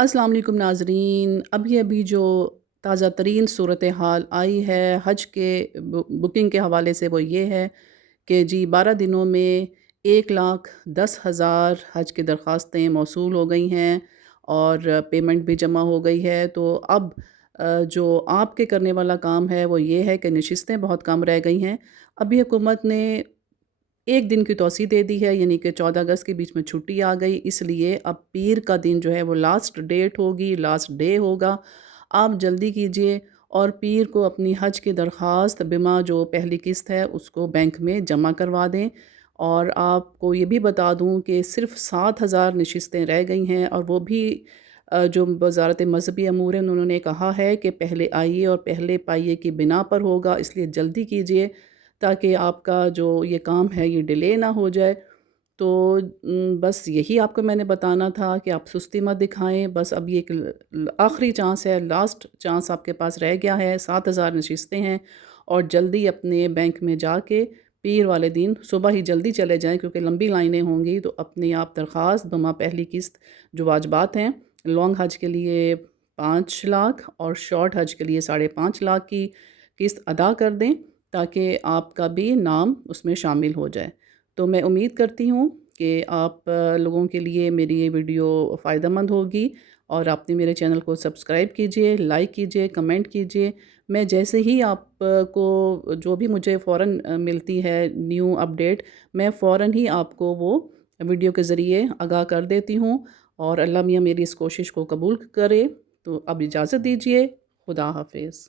السلام علیکم ناظرین، ابھی ابھی جو تازہ ترین صورتحال آئی ہے حج کے بکنگ کے حوالے سے وہ یہ ہے کہ جی 12 دنوں میں 1,10,000 حج کی درخواستیں موصول ہو گئی ہیں اور پیمنٹ بھی جمع ہو گئی ہے۔ تو اب جو آپ کے کرنے والا کام ہے وہ یہ ہے کہ نشستیں بہت کم رہ گئی ہیں۔ ابھی حکومت نے 1 دن کی توسیع دے دی ہے، یعنی کہ 14 اگست کے بیچ میں چھٹی آ گئی، اس لیے اب پیر کا دن جو ہے وہ لاسٹ ڈیٹ ہوگی، لاسٹ ڈے ہوگا۔ آپ جلدی کیجئے اور پیر کو اپنی حج کی درخواست بما جو پہلی قسط ہے اس کو بینک میں جمع کروا دیں۔ اور آپ کو یہ بھی بتا دوں کہ صرف 7,000 نشستیں رہ گئی ہیں، اور وہ بھی جو وزارت مذہبی امور ہے انہوں نے کہا ہے کہ پہلے آئیے اور پہلے پائیے کی بنا پر ہوگا، اس لیے جلدی کیجئے تاکہ آپ کا جو یہ کام ہے یہ ڈیلے نہ ہو جائے۔ تو بس یہی آپ کو میں نے بتانا تھا کہ آپ سستی مت دکھائیں، بس اب یہ ایک آخری چانس ہے، لاسٹ چانس آپ کے پاس رہ گیا ہے، 7,000 نشستیں ہیں، اور جلدی اپنے بینک میں جا کے پیر والے دن صبح ہی جلدی چلے جائیں کیونکہ لمبی لائنیں ہوں گی۔ تو اپنی آپ درخواست بما پہلی قسط جو واجبات ہیں، لانگ حج کے لیے 5 لاکھ اور شارٹ حج کے لیے 5.5 لاکھ کی قسط ادا کر دیں تاکہ آپ کا بھی نام اس میں شامل ہو جائے۔ تو میں امید کرتی ہوں کہ آپ لوگوں کے لیے میری یہ ویڈیو فائدہ مند ہوگی، اور آپ نے میرے چینل کو سبسکرائب کیجئے، لائک کیجئے، کمنٹ کیجئے۔ میں جیسے ہی آپ کو جو بھی مجھے فوراً ملتی ہے نیو اپڈیٹ، میں فوراً ہی آپ کو وہ ویڈیو کے ذریعے آگاہ کر دیتی ہوں، اور اللہ میاں میری اس کوشش کو قبول کرے۔ تو اب اجازت دیجئے، خدا حافظ۔